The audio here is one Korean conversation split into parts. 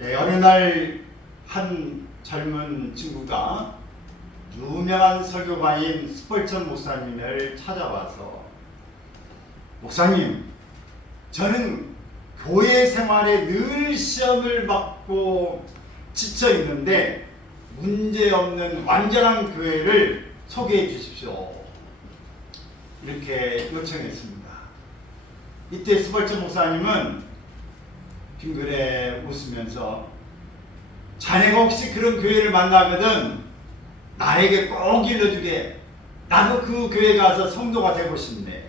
어느 날 한 젊은 친구가 유명한 설교가인 스펄전 목사님을 찾아와서, 목사님, 저는 교회 생활에 늘 시험을 받고 지쳐 있는데 문제없는 완전한 교회를 소개해 주십시오. 이렇게 요청했습니다. 이때 스펄전 목사님은 빙그레 웃으면서, 자네가 혹시 그런 교회를 만나거든 나에게 꼭 일러주게. 나도 그 교회 가서 성도가 되고 싶네.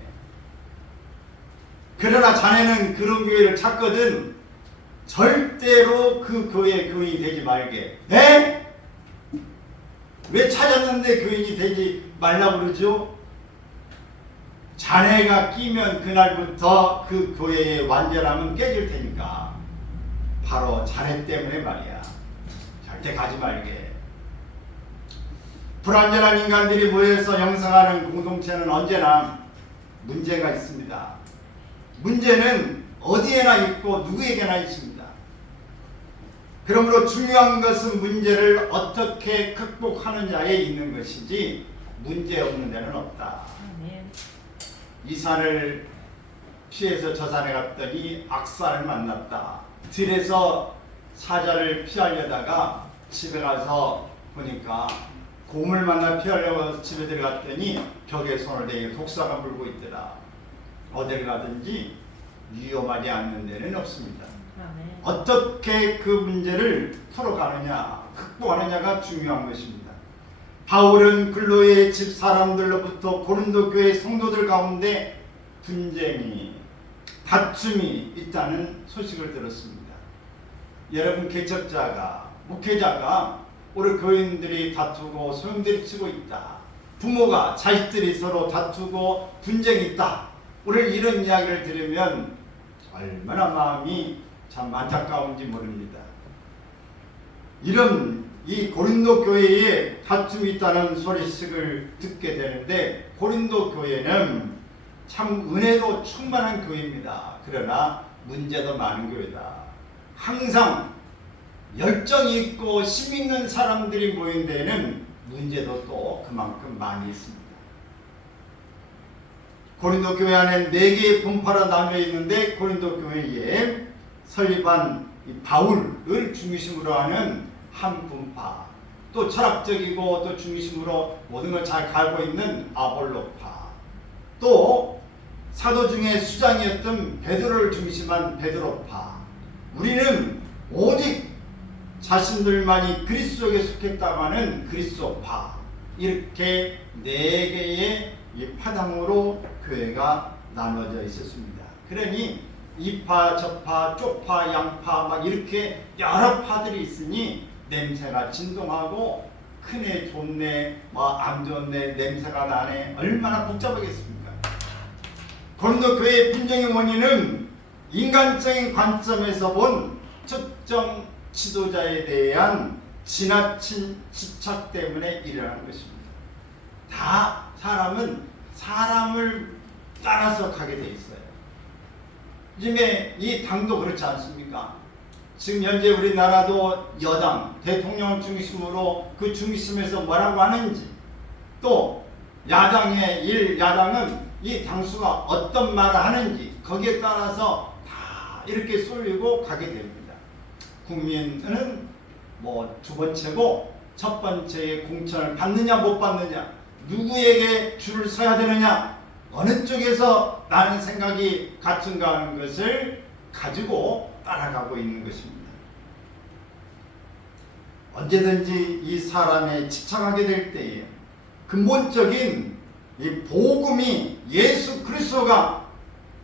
그러나 자네는 그런 교회를 찾거든 절대로 그 교회 교인이 되지 말게. 네? 왜 찾았는데 교인이 되지 말라고 그러죠? 자네가 끼면 그날부터 그 교회의 완전함은 깨질 테니까. 바로 자네 때문에 말이야. 절대 가지 말게. 불완전한 인간들이 모여서 형성하는 공동체는 언제나 문제가 있습니다. 문제는 어디에나 있고 누구에게나 있습니다. 그러므로 중요한 것은 문제를 어떻게 극복하느냐에 있는 것이지 문제 없는 데는 없다. 이 산을 피해서 저 산에 갔더니 악산을 만났다. 들에서 사자를 피하려다가 집에 가서 보니까 곰을 만나 피하려고 집에 들어갔더니 벽에 손을 대고 독사가 물고 있더라. 어딜 가든지 위험하지 않는 데는 없습니다. 어떻게 그 문제를 풀어가느냐, 극복하느냐가 중요한 것입니다. 바울은 근로의 집 사람들로부터 고린도 교회 성도들 가운데 분쟁이, 다툼이 있다는 소식을 들었습니다. 여러분, 개척자가, 목회자가 우리 교인들이 다투고 소용돌이치고 있다. 부모가 자식들이 서로 다투고 분쟁이 있다. 오늘 이런 이야기를 들으면 얼마나 마음이 참 안타까운지 모릅니다. 이런 이 고린도 교회에 다툼이 있다는 소식을 듣게 되는데, 고린도 교회는 참 은혜도 충만한 교회입니다. 그러나 문제도 많은 교회다. 항상 열정이 있고 힘 있는 사람들이 모인 데에는 문제도 또 그만큼 많이 있습니다. 고린도 교회 안에 4개의 분파로 나뉘어 있는데, 고린도 교회에 설립한 바울을 중심으로 하는 한 분파, 또 철학적이고 또 중심으로 모든 걸 잘 갈고 있는 아볼로파, 또 사도 중에 수장이었던 베드로를 중심한 베드로파, 우리는 오직 자신들만이 그리스도에 속했다고 하는 그리스도파, 이렇게 4개의 이 파당으로 교회가 나눠져 있었습니다. 그러니 이파, 저파, 쪽파, 양파 막 이렇게 여러 파들이 있으니 냄새가 진동하고 크네, 좋네, 뭐 안 좋네, 냄새가 나네, 얼마나 복잡하겠습니까? 고린도 교회의 분쟁의 원인은 인간적인 관점에서 본 특정 지도자에 대한 지나친 집착 때문에 일어나는 것입니다. 다 사람은 사람을 따라서 가게 돼 있어요. 요즘에 이 당도 그렇지 않습니까? 지금 현재 우리나라도 여당, 대통령 중심으로 그 중심에서 뭐라고 하는지, 또 야당의 야당은 이 당수가 어떤 말을 하는지 거기에 따라서 다 이렇게 쏠리고 가게 됩니다. 국민은 뭐 두 번째고, 첫 번째의 공천을 받느냐 못 받느냐, 누구에게 줄을 서야 되느냐, 어느 쪽에서 나는 생각이 같은가 하는 것을 가지고 따라가고 있는 것입니다. 언제든지 이 사람에 집착하게 될 때에 근본적인 이 복음이 예수 그리스도가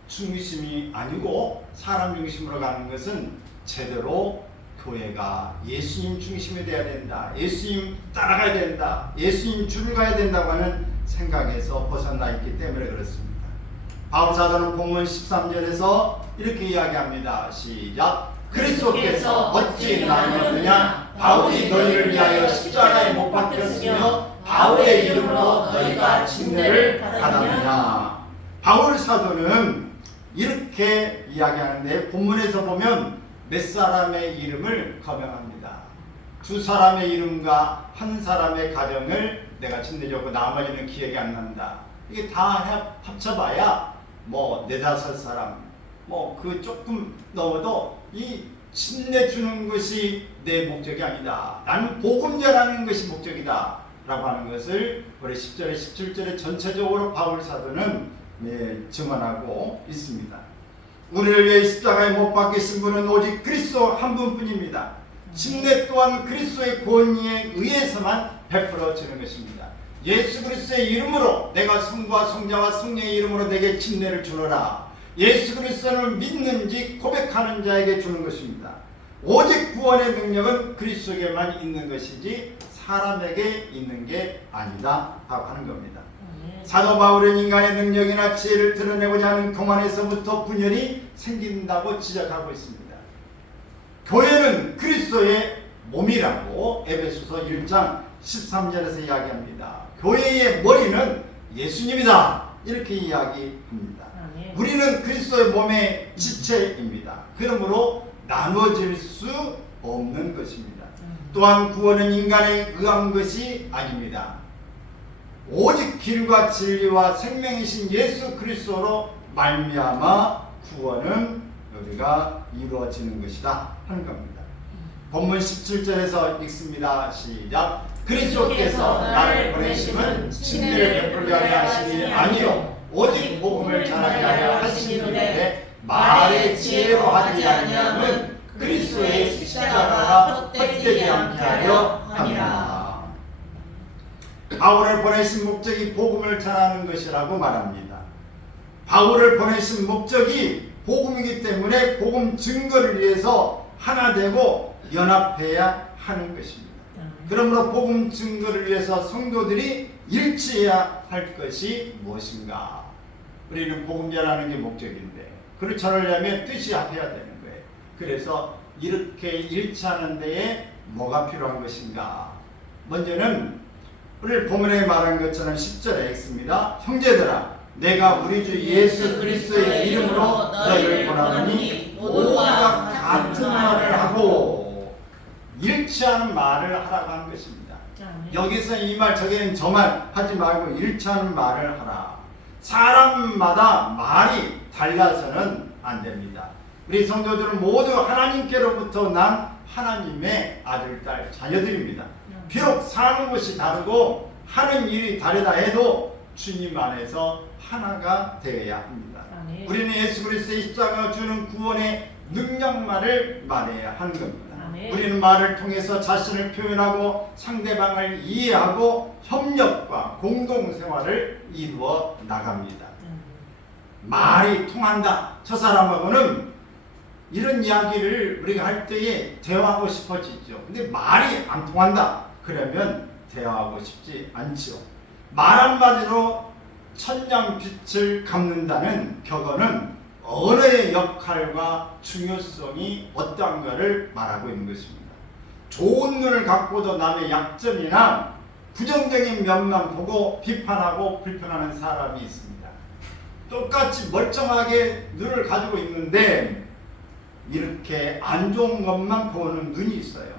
중심이 아니고 사람 중심으로 가는 것은 제대로 교회가 예수님 중심이 되어야 된다, 예수님 따라가야 된다, 예수님 줄을 가야 된다고 하는 생각에서 벗어나 있기 때문에 그렇습니다. 바울 사도는 본문 13절에서 이렇게 이야기합니다. 시작. 그리스도께서 어찌 나뉘었느냐? 바울이 너희를 위하여 십자가에 못 박혔으며 바울의 이름으로 너희가 침례를 받았느냐? 바울 사도는 이렇게 이야기하는데, 본문에서 보면 몇 사람의 이름을 거명합니다. 두 사람의 이름과 한 사람의 가정을 내가 침례줬고 나머지는 기억이 안 난다. 이게 다 합쳐봐야 뭐 네다섯 사람, 뭐 그 조금 넘어도 이 침례 주는 것이 내 목적이 아니다. 나는 복음 전하는 것이 목적이다. 라고 하는 것을 우리 10절에 17절에 전체적으로 바울 사도는 증언하고 있습니다. 우리를 위해 십자가에 못 박히신 분은 오직 그리스도 한 분뿐입니다. 침례 또한 그리스도의 권위에 의해서만 베풀어지는 것입니다. 예수 그리스도의 이름으로 내가 성부와 성자와 성령의 이름으로 내게 침례를 주노라. 예수 그리스도를 믿는지 고백하는 자에게 주는 것입니다. 오직 구원의 능력은 그리스도에게만 있는 것이지 사람에게 있는 게 아니다 하고 하는 겁니다. 사도 바울은 인간의 능력이나 지혜를 드러내고자 하는 교만에서부터 분열이 생긴다고 지적하고 있습니다. 교회는 그리스도의 몸이라고 에베소서 1장 13절에서 이야기합니다. 교회의 머리는 예수님이다 이렇게 이야기합니다. 우리는 그리스도의 몸의 지체입니다. 그러므로 나눠질 수 없는 것입니다. 또한 구원은 인간에 의한 것이 아닙니다. 오직 길과 진리와 생명이신 예수 그리스도로 말미암아 구원은 우리가 이루어지는 것이다 하는 겁니다. 본문 17절에서 읽습니다. 시작. 그리스도께서 나를 보내심은 침례를 베풀게 하려 하시니 아니요 오직 복음을 전하게 하려 하시니데 말의 지혜로 하지 아니함은 그리스도의 십자가가 헛되지 않게 하려 함이라. 바울을 보내신 목적이 복음을 전하는 것이라고 말합니다. 바울을 보내신 목적이 복음이기 때문에 복음 증거를 위해서 하나 되고 연합해야 하는 것입니다. 그러므로 복음 증거를 위해서 성도들이 일치해야 할 것이 무엇인가? 우리는 복음 전하는 게 목적인데 그를 전하려면 뜻이 합해야 되는 거예요. 그래서 이렇게 일치하는 데에 뭐가 필요한 것인가? 먼저는 오늘 본문에 말한 것처럼 10절에 있습니다. 형제들아 내가 우리 주 예수 그리스도의 이름으로 너희를 권하노니 모두가 같은 말을 하고 일치하는 말을 하라고 하는 것입니다. 여기서 이 말 저기는 저 말 하지 말고 일치하는 말을 하라. 사람마다 말이 달라서는 안 됩니다. 우리 성도들은 모두 하나님께로부터 난 하나님의 아들, 딸, 자녀들입니다. 비록 사는 것이 다르고 하는 일이 다르다 해도 주님 안에서 하나가 되어야 합니다. 우리는 예수 그리스도의 십자가가 주는 구원의 능력만을 말해야 하는 겁니다. 우리는 말을 통해서 자신을 표현하고 상대방을 이해하고 협력과 공동생활을 이루어 나갑니다. 말이 통한다. 저 사람하고는 이런 이야기를 우리가 할 때에 대화하고 싶어지죠. 근데 말이 안 통한다. 그러면 대화하고 싶지 않죠. 말 한마디로 천냥빛을 갚는다는 격언은 언어의 역할과 중요성이 어떠한가를 말하고 있는 것입니다. 좋은 눈을 갖고도 남의 약점이나 부정적인 면만 보고 비판하고 불평하는 사람이 있습니다. 똑같이 멀쩡하게 눈을 가지고 있는데 이렇게 안 좋은 것만 보는 눈이 있어요.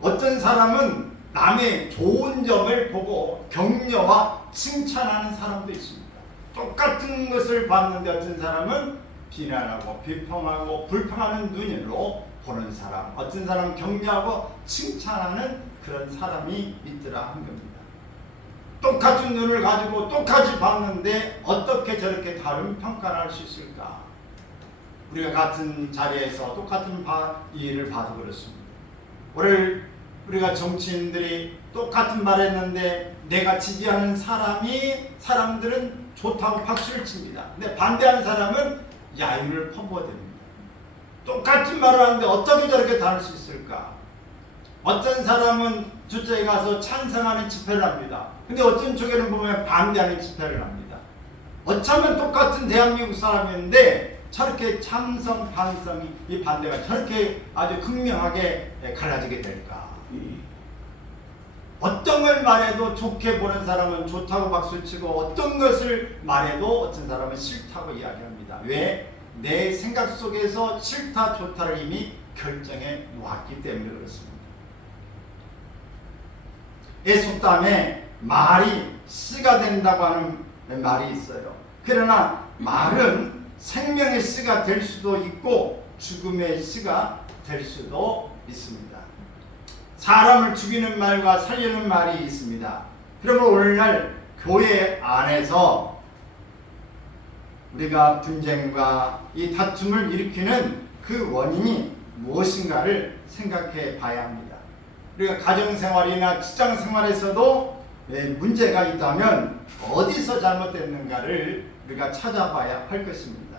어떤 사람은 남의 좋은 점을 보고 격려와 칭찬하는 사람도 있습니다. 똑같은 것을 봤는데 어떤 사람은 비난하고 비평하고 불평하는 눈으로 보는 사람, 어떤 사람은 격려하고 칭찬하는 그런 사람이 있더라 한 겁니다. 똑같은 눈을 가지고 똑같이 봤는데 어떻게 저렇게 다른 평가를 할 수 있을까? 우리가 같은 자리에서 똑같은 일을 봐도 그렇습니다. 오늘 우리가 정치인들이 똑같은 말 했는데 내가 지지하는 사람들은 좋다고 박수를 칩니다. 근데 반대하는 사람은 야유를 퍼부어댑니다. 똑같은 말을 하는데 어떻게 저렇게 다를 수 있을까? 어떤 사람은 주차에 가서 찬성하는 집회를 합니다. 근데 어떤 쪽에는 보면 반대하는 집회를 합니다. 어쩌면 똑같은 대한민국 사람인데 저렇게 찬성, 반성이 이 반대가 저렇게 아주 극명하게 갈라지게 될까? 어떤 걸 말해도 좋게 보는 사람은 좋다고 박수치고 어떤 것을 말해도 어떤 사람은 싫다고 이야기합니다. 왜? 내 생각 속에서 싫다 좋다를 이미 결정해 놓았기 때문에 그렇습니다. 속담에 말이 씨가 된다고 하는 말이 있어요. 그러나 말은 생명의 씨가 될 수도 있고 죽음의 씨가 될 수도 있습니다. 사람을 죽이는 말과 살리는 말이 있습니다. 그러면 오늘날 교회 안에서 우리가 분쟁과 이 다툼을 일으키는 그 원인이 무엇인가를 생각해 봐야 합니다. 우리가 가정생활이나 직장생활에서도 문제가 있다면 어디서 잘못됐는가를 우리가 찾아봐야 할 것입니다.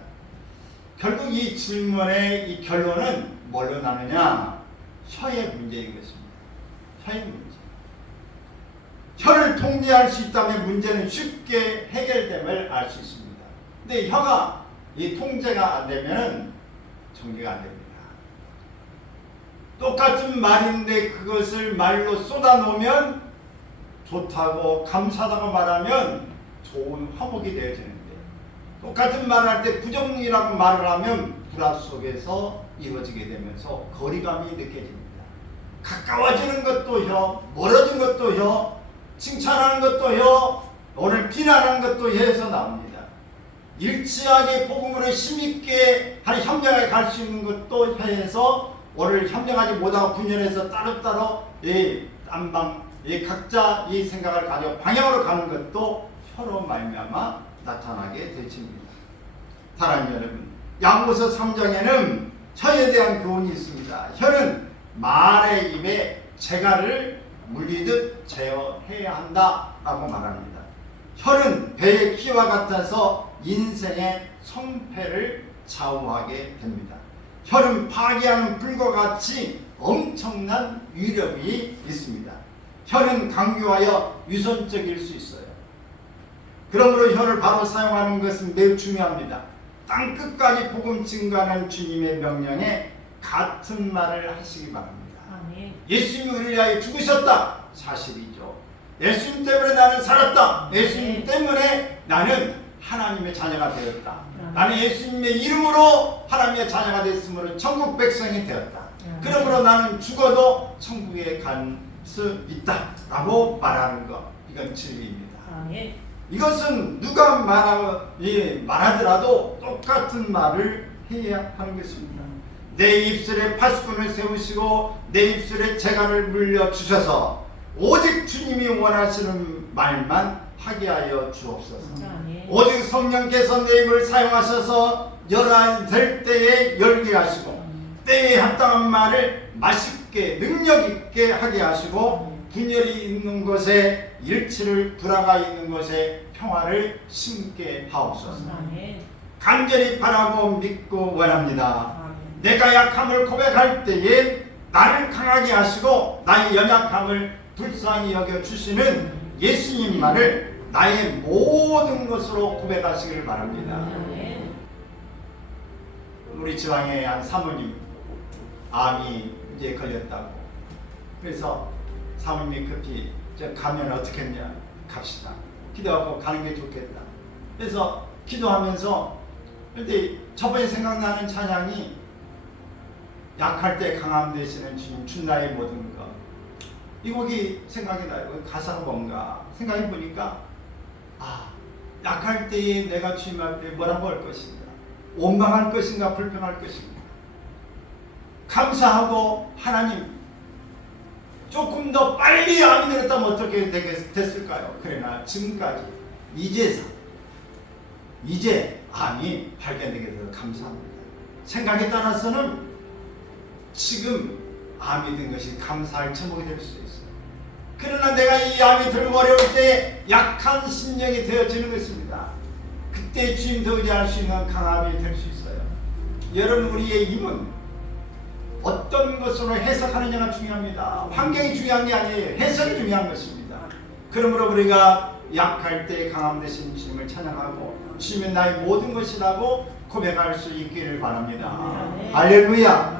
결국 이 질문의 이 결론은 뭘로 나느냐? 혀의 문제인 것입니다. 혀의 문제. 혀를 통제할 수 있다면 문제는 쉽게 해결됨을 알 수 있습니다. 근데 혀가 이 통제가 안 되면 정리가 안 됩니다. 똑같은 말인데 그것을 말로 쏟아놓으면 좋다고 감사하다고 말하면 좋은 화목이 되어지는데, 똑같은 말을 할 때 부정이라고 말을 하면 불화 속에서 이루어지게 되면서 거리감이 느껴집니다. 가까워지는 것도 혀, 멀어진 것도 혀, 칭찬하는 것도 혀, 오늘 비난하는 것도 혀에서 나옵니다. 일치하게 복음으로 힘있게 하는 협력에 갈 수 있는 것도 혀에서, 오늘 협력하지 못하고 분열해서 따로따로 각자 이 생각을 가지고 방향으로 가는 것도 혀로 말미암아 나타나게 되십니다. 사랑하는 여러분, 야고보서 3장에는 혀에 대한 교훈이 있습니다. 혀는 말의 입에 재갈을 물리듯 제어해야 한다라고 말합니다. 혀는 배의 키와 같아서 인생의 성패를 좌우하게 됩니다. 혀는 파괴하는 불과 같이 엄청난 위력이 있습니다. 혀는 강교하여 유선적일 수 있어요. 그러므로 혀를 바로 사용하는 것은 매우 중요합니다. 땅끝까지 복음 증거하는 주님의 명령에 같은 말을 하시기 바랍니다. 아멘. 예수님이 우리를 위하여 죽으셨다. 사실이죠. 예수님 때문에 나는 살았다. 예수님 때문에 나는 하나님의 자녀가 되었다. 나는 예수님의 이름으로 하나님의 자녀가 됐으므로 천국 백성이 되었다. 그러므로 나는 죽어도 천국에 갈 수 있다 라고 말하는 것, 이건 진리입니다. 이것은 누가 말하더라도 똑같은 말을 해야 하는 것입니다. 내 입술에 파수꾼을 세우시고 내 입술에 재갈을 물려주셔서 오직 주님이 원하시는 말만 하게 하여 주옵소서. 오직 성령께서 내 입을 사용하셔서 열어야 될 때에 열게 하시고 때에 합당한 말을 맛있게 능력있게 하게 하시고 분열이 있는 곳에 일치를, 불화가 있는 곳에 평화를 심게 하옵소서. 간절히 바라고 믿고 원합니다. 내가 약함을 고백할 때에 나를 강하게 하시고 나의 연약함을 불쌍히 여겨주시는 예수님만을 나의 모든 것으로 고백하시기를 바랍니다. 우리 지방의 한 사모님 암이 이제 걸렸다고. 그래서 사모님이 급히 가면 어떻겠냐, 갑시다. 기도하고 가는 게 좋겠다. 그래서 기도하면서, 근데 저번에 생각나는 찬양이 약할 때 강함 되시는 주님, 준 나의 모든 것. 이 곡이 생각이 나요. 가사가 뭔가 생각해 보니까, 약할 때에 내가 주님 앞에 뭐라고 할 것인가, 원망할 것인가, 불평할 것인가. 감사하고 하나님, 조금 더 빨리 암이 들었다면 어떻게 됐을까요? 그러나 지금까지 이제 암이 발견되게 돼서 감사합니다. 생각에 따라서는 지금 암이 든 것이 감사할 제목이 될 수 있어요. 그러나 내가 이 암이 들고 어려울 때 약한 심령이 되어지는 것입니다. 그때 주님 더 의지할 수 있는 강함이 될 수 있어요. 여러분, 우리의 힘은 어떤 것으로 해석하느냐가 중요합니다. 환경이 중요한 게 아니에요. 해석이 중요한 것입니다. 그러므로 우리가 약할 때 강함 되신 주님을 찬양하고 주님은 나의 모든 것이라고 고백할 수 있기를 바랍니다. 할렐루야.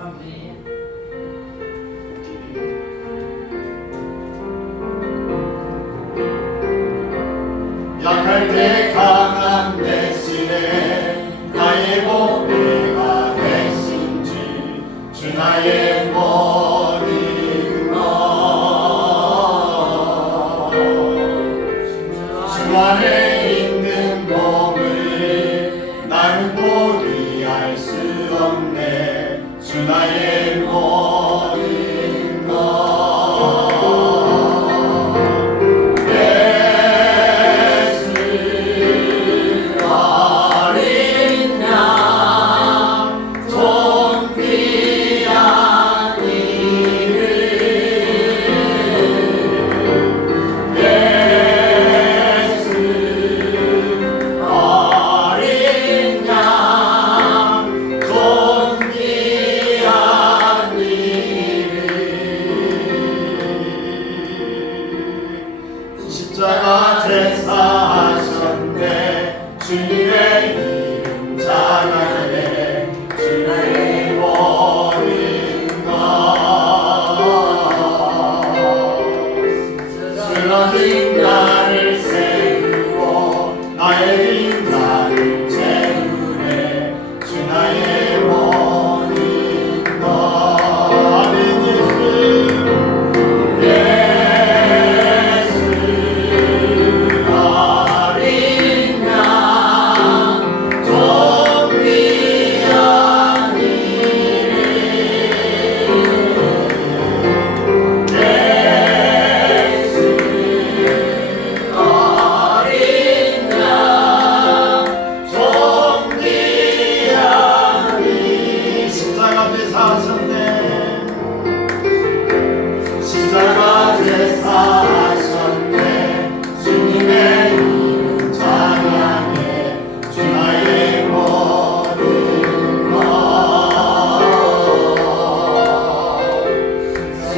약할 때 강함 대신에 나의 보배가 되신 주 나의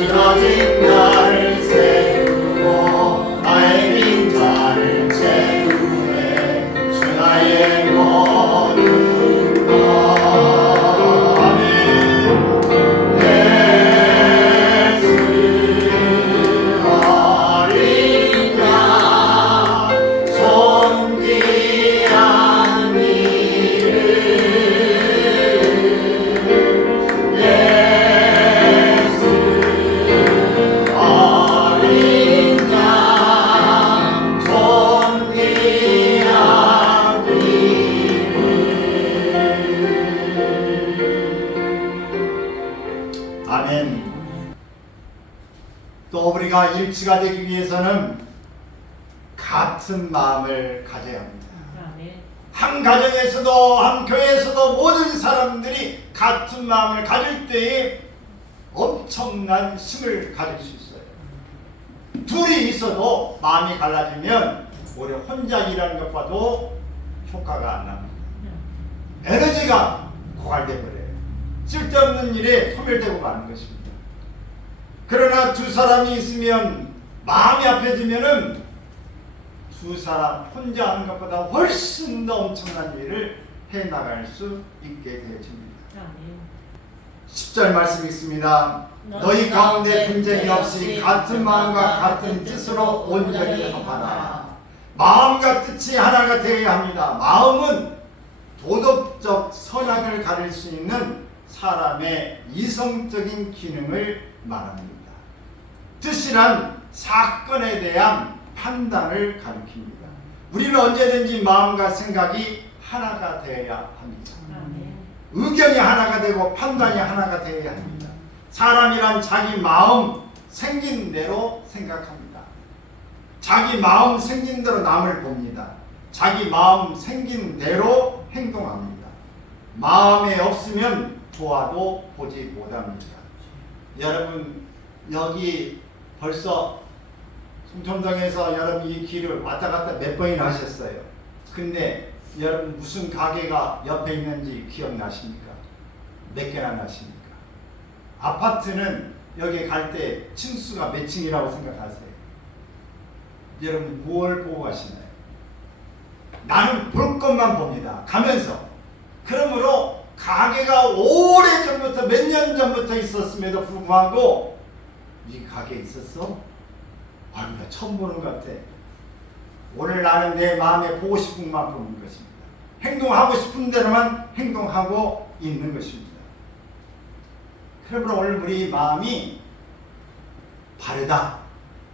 쓰러진 나를 세우고 나의 빈자를 채우네 주 나의 모든 것 아멘 예수 어린 양 존귀한 이름 예수 어린 양 존귀한 이름 아멘. 또 우리가 일치가 되기 위해서는 같은 마음을 가져야 합니다. 한 가정에서도 한 교회에서도 모든 사람들이 같은 마음을 가질 때에 엄청난 힘을 가질 수 있어요. 둘이 있어도 마음이 갈라지면 오히려 혼자 일하는 것과도 효과가 안 납니다. 에너지가 고갈돼 버려요. 쓸데없는 일에 소멸되고 마는 것입니다. 그러나 두 사람이 있으면 마음이 합해지면은 두 사람 혼자 하는 것보다 훨씬 더 엄청난 일을 해나갈 수 있게 되어집니다. 10절 말씀이 있습니다. 너희 가운데 분쟁이 없이 같은 마음과 같은 뜻으로 온전히 합하라. 마음과 뜻이 하나가 되어야 합니다. 마음은 도덕적 선악을 가릴 수 있는 사람의 이성적인 기능을 말합니다. 뜻이란 사건에 대한 판단을 가리킵니다. 우리는 언제든지 마음과 생각이 하나가 되어야 합니다. 의견이 하나가 되고 판단이 하나가 되어야 합니다. 사람이란 자기 마음 생긴 대로 생각합니다. 자기 마음 생긴 대로 남을 봅니다. 자기 마음 생긴 대로 행동합니다. 마음에 없으면 보아도 보지 못합니다. 여러분 여기 벌써 송천동에서 여러분 이 길을 왔다 갔다 몇 번이나 하셨어요. 근데 여러분 무슨 가게가 옆에 있는지 기억나십니까? 몇 개나 나십니까? 아파트는 여기 갈 때 층수가 몇 층이라고 생각하세요? 여러분 뭘 보고 가시나요? 나는 볼 것만 봅니다. 가면서. 그러므로 가게가 오래전부터 몇 년 전부터 있었음에도 불구하고 이 가게에 있었어? 아, 나 처음 보는 것 같아. 오늘 나는 내 마음에 보고 싶은 것만 보는 것입니다. 행동하고 싶은 대로만 행동하고 있는 것입니다. 그러므로 오늘 우리 마음이 바르다,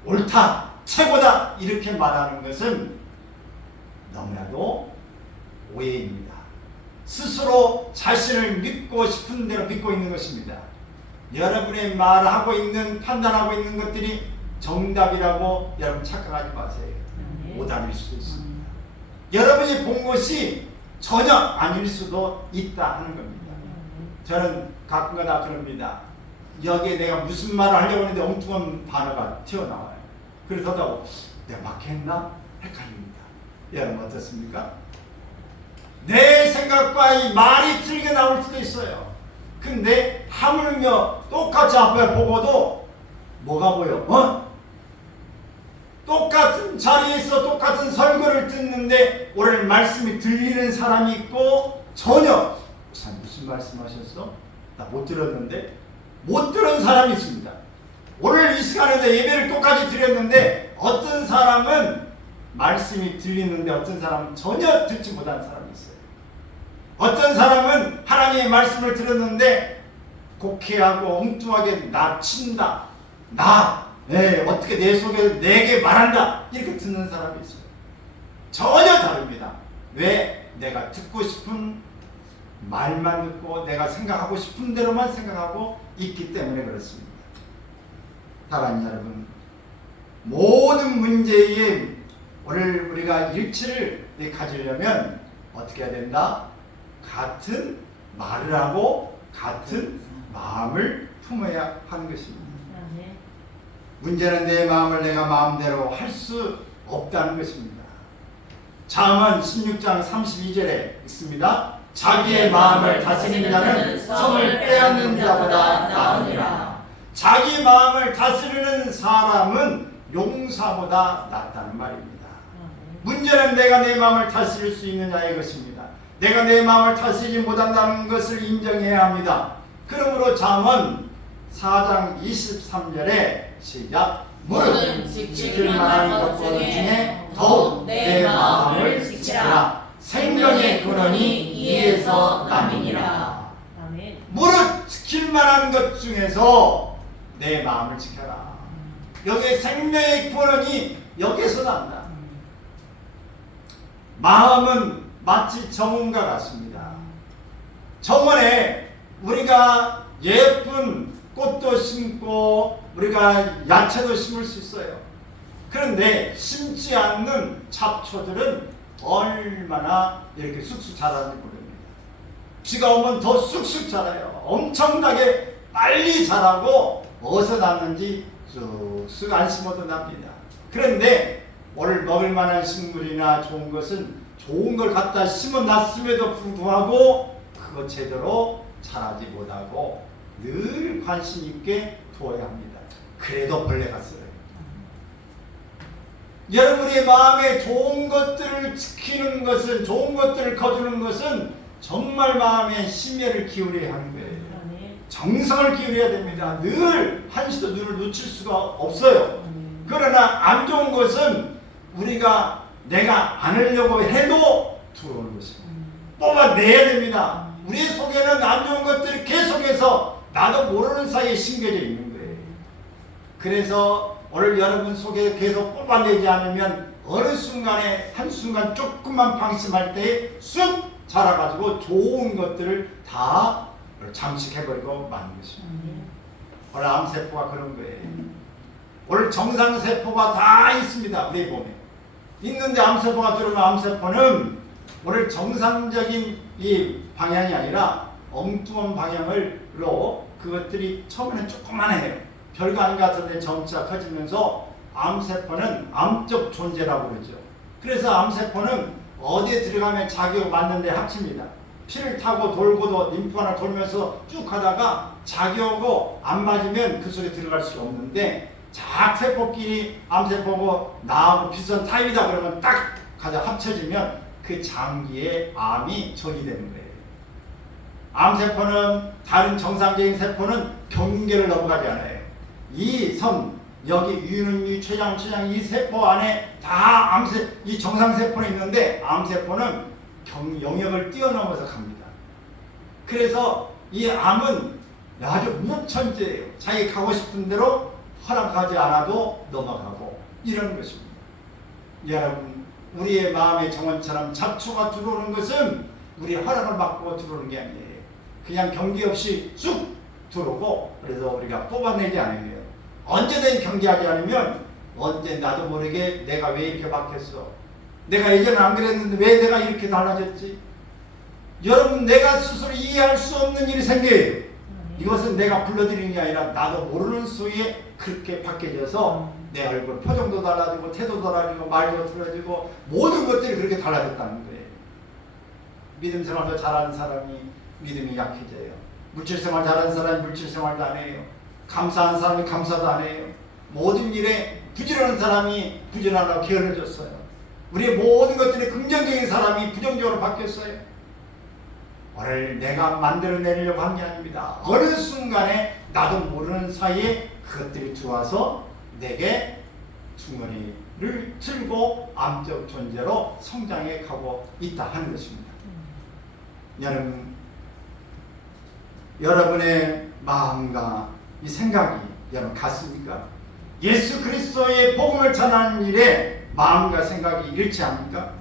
옳다, 최고다 이렇게 말하는 것은 너무나도 오해입니다. 스스로 자신을 믿고 싶은 대로 믿고 있는 것입니다. 여러분의 말하고 있는 판단하고 있는 것들이 정답이라고 여러분 착각하지 마세요. 오답일 수도 있습니다. 여러분이 본 것이 전혀 아닐 수도 있다 하는 겁니다. 저는 가끔가다 그럽니다. 여기에 내가 무슨 말을 하려고 하는데 엉뚱한 단어가 튀어나와요. 그래서 내가 막 했나? 헷갈립니다. 여러분 어떻습니까? 내 생각과 이 말이 틀리게 나올 수도 있어요. 근데 하물며 똑같이 앞에 보고도 뭐가 보여? 똑같은 자리에서 똑같은 설교를 듣는데 오늘 말씀이 들리는 사람이 있고 전혀 무슨 말씀하셨어? 나 못 들었는데? 못 들은 사람이 있습니다. 오늘 이 시간에도 예배를 똑같이 드렸는데 어떤 사람은 말씀이 들리는데 어떤 사람은 전혀 듣지 못한 사람이 있어요. 어떤 사람은 하나님의 말씀을 들었는데 곡해하고 엉뚱하게 나 친다. 어떻게 내 속에 내게 말한다. 이렇게 듣는 사람이 있어요. 전혀 다릅니다. 왜? 내가 듣고 싶은 말만 듣고 내가 생각하고 싶은 대로만 생각하고 있기 때문에 그렇습니다. 사랑하는 여러분, 모든 문제에 오늘 우리가 일치를 가지려면 어떻게 해야 된다? 같은 말을 하고 같은 마음을 품어야 하는 것입니다. 문제는 내 마음을 내가 마음대로 할 수 없다는 것입니다. 잠언 16장 32절에 있습니다. 자기의 마음을 다스리는 자는 성을 빼앗는 자보다 나으니라. 자기 마음을 다스리는 사람은 용사보다 낫다는 말입니다. 문제는 내가 내 마음을 다스릴 수 있느냐의 것입니다. 내가 내 마음을 다스리지 못한다는 것을 인정해야 합니다. 그러므로 잠언 4장 23절에 시작. 무릇 지킬 만한 것 중에 더욱 내 마음을 지키라. 생명의 근원이 이에서 남이니라. 무릇 지킬 만한 것 중에서 내 마음을 지켜라. 여기에 생명의 근원이 여기에서 난다. 마음은 마치 정원과 같습니다. 정원에 우리가 예쁜 꽃도 심고 우리가 야채도 심을 수 있어요. 그런데 심지 않는 잡초들은 얼마나 이렇게 쑥쑥 자라는지 모릅니다. 비가 오면 더 쑥쑥 자라요. 엄청나게 빨리 자라고 어디서 났는지 쑥쑥 안 심어도 납니다. 그런데 오늘 먹을 만한 식물이나 좋은 것은 좋은 걸 갖다 심어놨음에도 불구하고 그거 제대로 자라지 못하고 늘 관심 있게 두어야 합니다. 그래도 벌레가 쓰러요. 여러분의 마음에 좋은 것들을 지키는 것은, 좋은 것들을 거두는 것은 정말 마음에 심혈을 기울여야 하는 거예요. 정성을 기울여야 됩니다. 늘 한시도 눈을 놓칠 수가 없어요. 그러나 안 좋은 것은 우리가 내가 안으려고 해도 들어오는 것입니다. 뽑아내야 됩니다. 우리 속에는 안 좋은 것들이 계속해서 나도 모르는 사이에 심겨져 있는 거예요. 그래서 오늘 여러분 속에 계속 뽑아내지 않으면 어느 순간에 한순간 조금만 방심할 때 쑥 자라가지고 좋은 것들을 다 잠식해버리고 마는 것입니다. 오늘 암세포가 그런 거예요. 오늘 정상세포가 다 있습니다. 우리 몸에 있는데 암세포가 들어오면 암세포는 오늘 정상적인 이 방향이 아니라 엉뚱한 방향으로 그것들이 처음에는 조그만해요. 별거 아닌 것 같은데 점차 커지면서 암세포는 암적 존재라고 그러죠. 그래서 암세포는 어디에 들어가면 자기가 맞는데 합칩니다. 피를 타고 돌고도 림프관을 돌면서 쭉 가다가 자기하고 안 맞으면 그 속에 들어갈 수가 없는데 작세포끼리 암세포고 나하고 비슷한 타입이다 그러면 딱 가자 합쳐지면 그 장기에 암이 전이되는 거예요. 암세포는 다른 정상적인 세포는 경계를 넘어가지 않아요. 이 선 여기 유는 췌장 이 세포 안에 다 이 정상세포는 있는데 암세포는 영역을 뛰어넘어서 갑니다. 그래서 이 암은 아주 무천재예요. 자기 가고 싶은 대로 허락하지 않아도 넘어가고 이런 것입니다. 여러분 우리의 마음의 정원처럼 잡초가 들어오는 것은 우리 허락을 받고 들어오는 게 아니에요. 그냥 경계 없이 쑥 들어오고 그래서 우리가 뽑아내지 않으면 언제든 경계하지 않으면 언제 나도 모르게 내가 왜 이렇게 바뀌었어? 내가 예전에 안 그랬는데 왜 내가 이렇게 달라졌지? 여러분 내가 스스로 이해할 수 없는 일이 생겨요. 이것은 내가 불러들이는 게 아니라 나도 모르는 수에 그렇게 바뀌어져서 내 얼굴 표정도 달라지고 태도도 달라지고 말도 틀어지고 모든 것들이 그렇게 달라졌다는 거예요. 믿음 생활도 잘하는 사람이 믿음이 약해져요. 물질 생활 잘하는 사람이 물질 생활도 안 해요. 감사한 사람이 감사도 안 해요. 모든 일에 부지런한 사람이 부지런하다고 게을러졌어요. 우리의 모든 것들이 긍정적인 사람이 부정적으로 바뀌었어요. 오늘 내가 만들어내려고 한 게 아닙니다. 어느 순간에 나도 모르는 사이에 그것들이 들어와서 내게 중거리를 틀고 암적 존재로 성장해 가고 있다 하는 것입니다. 여러분의 마음과 이 생각이 여러분 같습니까? 예수 그리스도의 복음을 전하는 일에 마음과 생각이 일치합니까?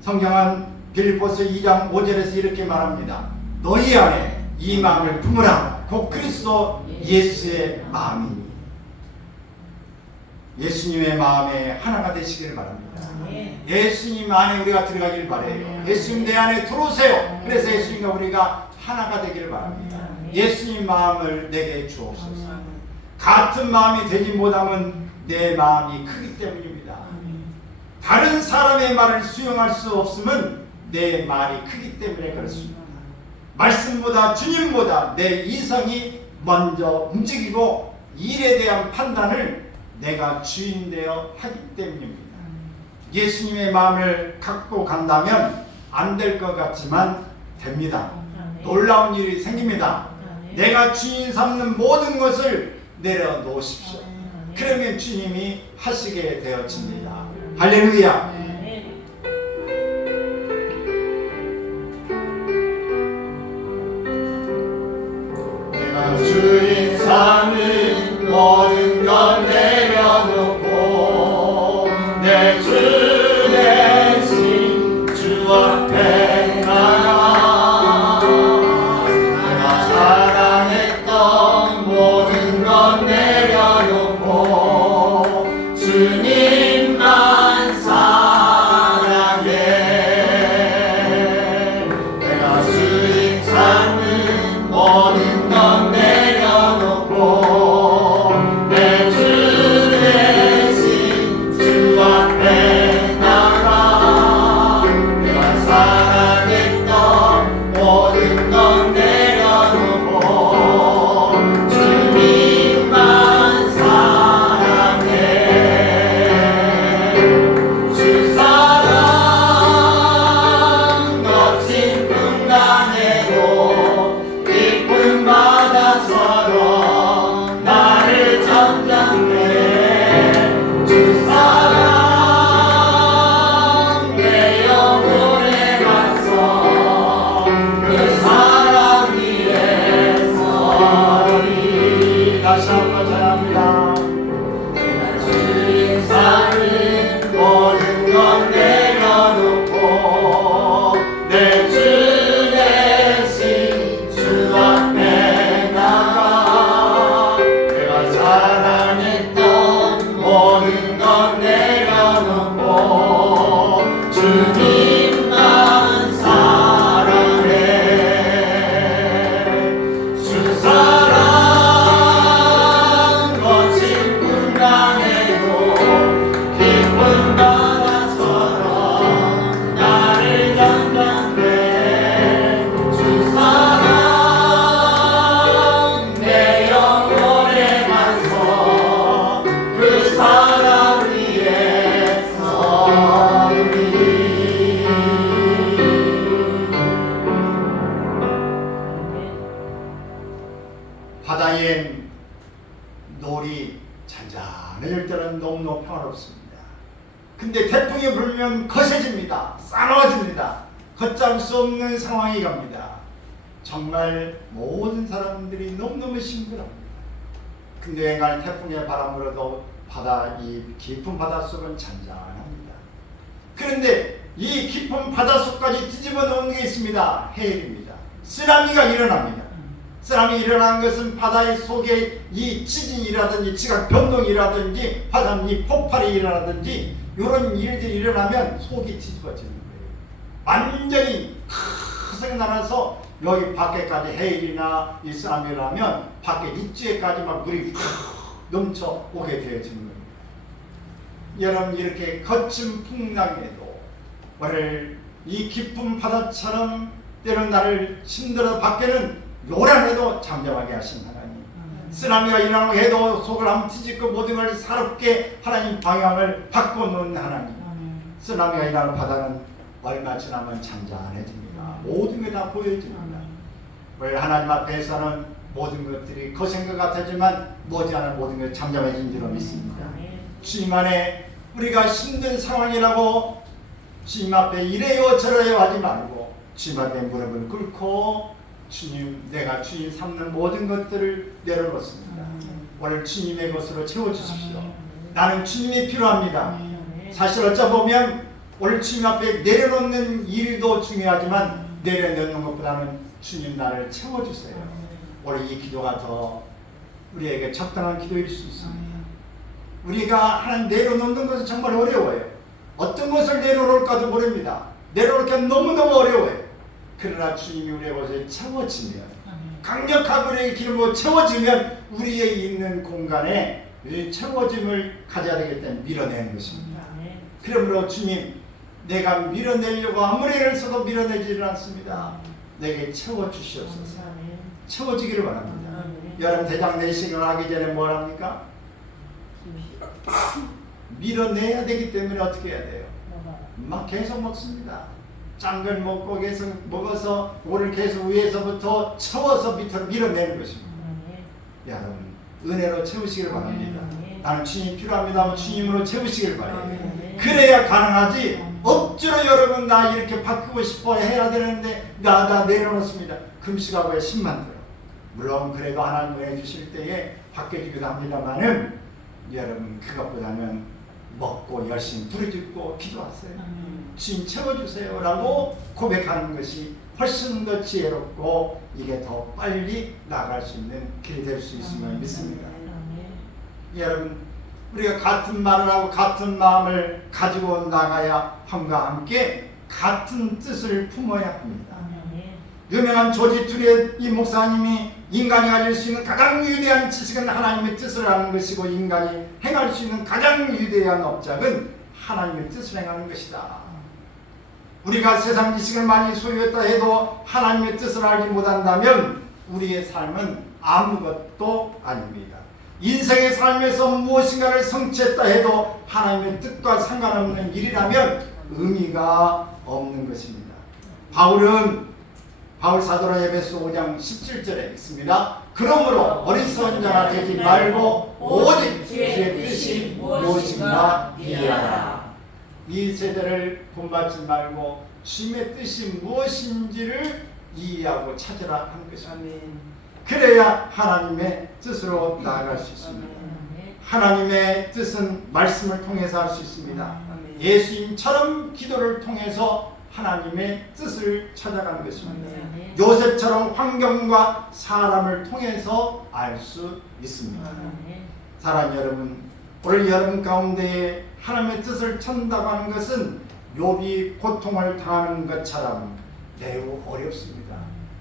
성경은 빌립보서 2장 5절에서 이렇게 말합니다. 너희 안에 이 마음을 품으라. 곧 그리스도 예수의 마음이니. 예수님의 마음에 하나가 되시기를 바랍니다. 예수님 안에 우리가 들어가길 바라요. 예수님 내 안에 들어오세요. 그래서 예수님과 우리가 하나가 되기를 바랍니다. 예수님 마음을 내게 주옵소서. 같은 마음이 되지 못하면 내 마음이 크기 때문입니다. 다른 사람의 말을 수용할 수 없으면 내 말이 크기 때문에 그렇습니다. 말씀보다 주님보다 내 이성이 먼저 움직이고 일에 대한 판단을 내가 주인 되어 하기 때문입니다. 예수님의 마음을 갖고 간다면 안 될 것 같지만 됩니다. 놀라운 일이 생깁니다. 내가 주인 삼는 모든 것을 내려놓으십시오. 그러면 주님이 하시게 되어집니다. 할렐루야. 내가 주인 삼는 모든 것 내려놓고 내 주 대신 주 앞에 나가 내가 사랑했던 모든 것 내려놓고 주님만 사랑해. 내가 주인 삼는 모든 것 내려놓고 내 주 대신 주 앞에 나가 내가 사랑했던 모든 것 내려놓고 주님만 사랑해. 주 사랑 거친 풍랑에도 깊은 바다처럼 나를 점잖게 주 사랑 내 영혼에 가서 그 사랑 위에 서리. 다시 한번 전합니다. 내가 주인 삼는 모든 것 내려놓고 내 주 대신 주 앞에 나가 내가 사랑했던 모든 것 내려놓고 주님만 사랑해. 주 사랑 거친 풍랑에도 깊은 바다처럼 나를 견뎌내 주 사랑 내 영혼에 가서 그 사랑 위에 서리. 바다엔 놀이 잔잔해질 때는 너무너무 평화롭습니다. 근데 태풍이 불면 거세집니다. 싸나워집니다. 걷잡을 수 없는 상황이 갑니다. 정말 모든 사람들이 너무너무 심플합니다. 근데 앵간히 태풍의 바람 불어도 이 깊은 바닷속은 잔잔합니다. 그런데 이 깊은 바닷속까지 뒤집어 놓은 게 있습니다. 해일입니다. 쓰나미가 일어납니다. 쓰나미 일어나는 것은 바다의 속에 이 지진이라든지 지각 변동이라든지 화산이 폭발이 일어나든지 이런 일들이 일어나면 속이 뒤집어지는 거예요. 완전히 크게 날아서 여기 밖에까지 해일이나 이 쓰나미를 하면 밖에 육지에까지 막 물이 넘쳐 오게 되어지는 겁니다. 여러분, 이렇게 거친 풍랑에도 오늘 이 깊은 바다처럼 때론 나를 힘들어 밖에는 요란해도 잠잠하게 하신 하나님, 쓰나미가 일어나고 해도 속을 한번 뒤집고 모든 걸 사롭게 하나님 방향을 바꿔놓은 하나님, 쓰나미가 일어나는 바다는 얼마 지나면 잔잔해집니다. 모든 게 다 보여집니다. 하나님 앞에서는 모든 것들이 거센 것 같았지만 머지않아 모든 것이 잠잠해진 줄로 믿습니다. 주님 안에 우리가 힘든 상황이라고 주님 앞에 이래요 저래요 하지 말고 주님 앞에 무릎을 꿇고 주님, 내가 주님 삼는 모든 것들을 내려놓습니다. 오늘 주님의 것으로 채워주십시오. 나는 주님이 필요합니다. 사실 어쩌보면 오늘 주님 앞에 내려놓는 일도 중요하지만 내려놓는 것보다는 주님 나를 채워주세요. 오늘 이 기도가 더 우리에게 적당한 기도일 수 있습니다. 우리가 하나님 내려놓는 것은 정말 어려워요. 어떤 것을 내려놓을까도 모릅니다. 내려놓을 게 너무너무 어려워요. 그러나 주님이 우리의 것을 채워지면, 강력하게 우리의 기름으로 채워지면 우리의 있는 공간에 채워짐을 가져야 되기 때문에 밀어내는 것입니다. 그러므로 주님, 내가 밀어내려고 아무리 애를 써도 밀어내지를 않습니다. 내게 채워주시옵소서. 채워지기를 바랍니다. 여러분 대장 내시경을 하기 전에 뭘 합니까? 밀어내야 되기 때문에 어떻게 해야 돼요? 막 계속 먹습니다. 짠 걸 먹고 계속 먹어서 오늘 계속 위에서부터 채워서 밑으로 밀어내는 것입니다. 여러분 은혜로 채우시길 바랍니다. 나는 주님 필요합니다 하면 주님으로 채우시길 바라요. 그래야 가능하지. 억지로 여러분 나 이렇게 바꾸고 싶어 해야 되는데 나 내려놓습니다. 금식하고에 10만 들어. 물론 그래도 하나님 은혜 주실 때에 바뀌어주기도 합니다만은 여러분 그것보다는 먹고 열심히 부르짖고 기도하세요. 주님 채워주세요 라고 고백하는 것이 훨씬 더 지혜롭고 이게 더 빨리 나아갈 수 있는 길이 될 수 있음을 믿습니다. 여러분 우리가 같은 말을 하고 같은 마음을 가지고 나가야 함과 함께 같은 뜻을 품어야 합니다. 유명한 조지 투렛 이 목사님이 인간이 가질 수 있는 가장 위대한 지식은 하나님의 뜻을 아는 것이고 인간이 행할 수 있는 가장 위대한 업적은 하나님의 뜻을 행하는 것이다. 우리가 세상 지식을 많이 소유했다 해도 하나님의 뜻을 알지 못한다면 우리의 삶은 아무것도 아닙니다. 인생의 삶에서 무엇인가를 성취했다 해도 하나님의 뜻과 상관없는 일이라면 의미가 없는 것입니다. 바울 사도라 에베소 5장 17절에 있습니다. 그러므로 어리석은 자가 되지 말고 오직 주의 뜻이 무엇인가 이해하라. 이 세대를 본받지 말고 주님의 뜻이 무엇인지를 이해하고 찾으라 하는 것입니다. 그래야 하나님의 뜻으로 나아갈 수 있습니다. 하나님의 뜻은 말씀을 통해서 할 수 있습니다. 예수님처럼 기도를 통해서 하나님의 뜻을 찾아가는 것입니다. 요셉처럼 환경과 사람을 통해서 알 수 있습니다. 사랑하는 여러분, 오늘 여러분 가운데에 하나님의 뜻을 찾는다고 하는 것은 욥이 고통을 당하는 것처럼 매우 어렵습니다.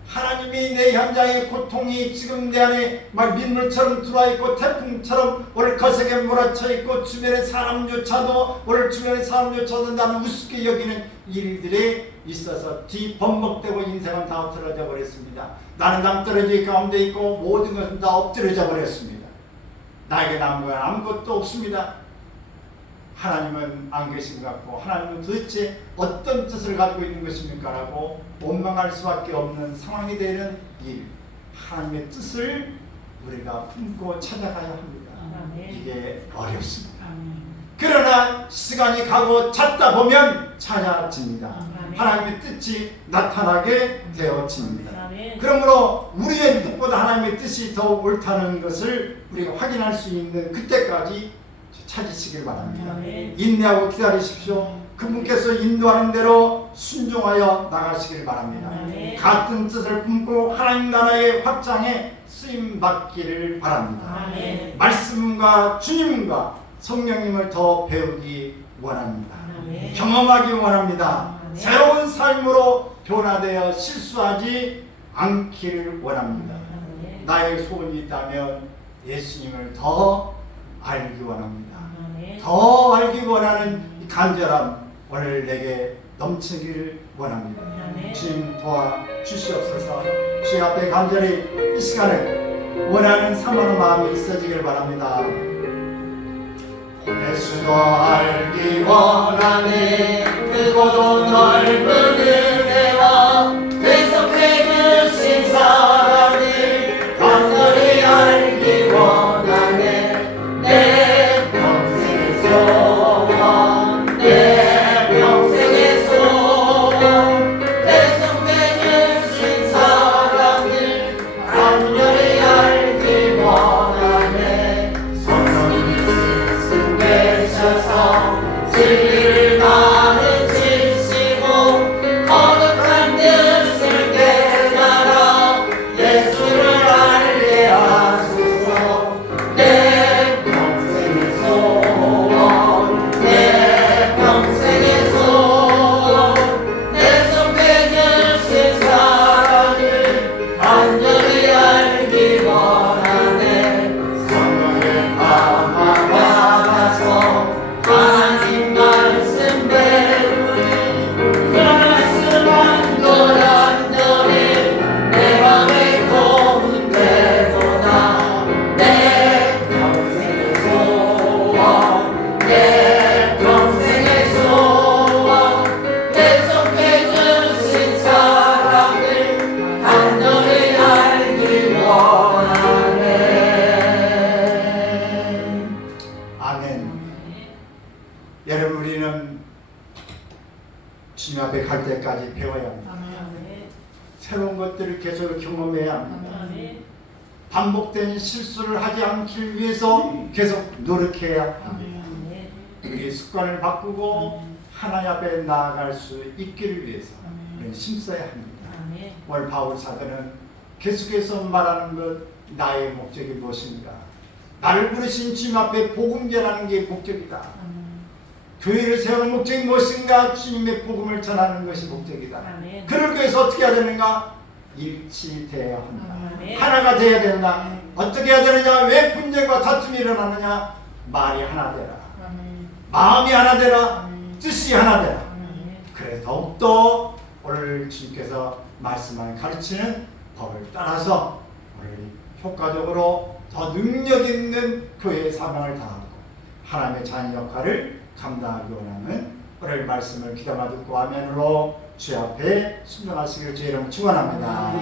하나님이 내 현장의 고통이 지금 내 안에 막 민물처럼 들어와 있고 태풍처럼 오늘 거세게 몰아쳐 있고 주변의 사람조차도 오늘 주변의 사람조차도 나는 우습게 여기는 일들이 있어서 뒤범벅되고 인생은 다 엎드러져 버렸습니다. 나는 낭떠러지 가운데 있고 모든 것은 다 엎드러져 버렸습니다. 나에게 남은 건 아무것도 없습니다. 하나님은 안 계신 것 같고 하나님은 도대체 어떤 뜻을 가지고 있는 것입니까? 라고 원망할 수밖에 없는 상황이 되는 일, 하나님의 뜻을 우리가 품고 찾아가야 합니다. 이게 어렵습니다. 그러나 시간이 가고 찾다 보면 찾아집니다. 하나님의 뜻이 나타나게 되어집니다. 그러므로 우리의 뜻보다 하나님의 뜻이 더 옳다는 것을 우리가 확인할 수 있는 그때까지 찾으시길 바랍니다. 인내하고 기다리십시오. 그분께서 인도하는 대로 순종하여 나가시길 바랍니다. 같은 뜻을 품고 하나님 나라의 확장에 쓰임받기를 바랍니다. 말씀과 주님과 성령님을 더 배우기 원합니다. 경험하기 원합니다. 새로운 삶으로 변화되어 실수하지 않기를 원합니다. 나의 소원이 있다면 예수님을 더 알기 원합니다. 더 알기 원하는 이 간절함 오늘 내게 넘치기를 원합니다. 주님 도와 주시옵소서. 주의 앞에 간절히 이 시간에 원하는 사모하는 마음이 있어지길 바랍니다. 예수도 알기 원하네. 크고도 넓은 은혜와 대속해 주신 사랑을 간절히 알기 원하네. 내 평생의 소원, 내 평생의 소원, 대속해 주신 사랑을 간절히 알기 원하네. 성령이 승계셔서 진리를 가르치시고 주님 앞에 갈 때까지 배워야 합니다. 아멘. 새로운 것들을 계속 경험해야 합니다. 아멘. 반복된 실수를 하지 않기 위해서 계속 노력해야 합니다. 아멘. 우리의 습관을 바꾸고 하나님 앞에 나아갈 수 있기를 위해서 우리는 힘써야 합니다. 아멘. 오늘 바울 사도는 계속해서 말하는 것, 나의 목적이 무엇인가? 나를 부르신 주님 앞에 복음 전하는 게 목적이다. 교회를 세우는 목적이 무엇인가? 주님의 복음을 전하는 것이 목적이다. 아멘. 그러기 위해서 어떻게 해야 되는가? 일치되어야 한다. 아멘. 하나가 되어야 된다. 어떻게 해야 되느냐? 왜 분쟁과 다툼이 일어나느냐? 말이 하나 되라. 마음이 하나 되라. 뜻이 하나 되라. 그래 더욱더 오늘 주님께서 말씀을 가르치는 법을 따라서 우리 효과적으로 더 능력 있는 교회의 사명을 다하고 하나님의 자녀 역할을 감당하기 원하는 오늘 말씀을 귀담아 듣고 아멘으로 주 앞에 순종하시기를 주의 이름으로 축원합니다.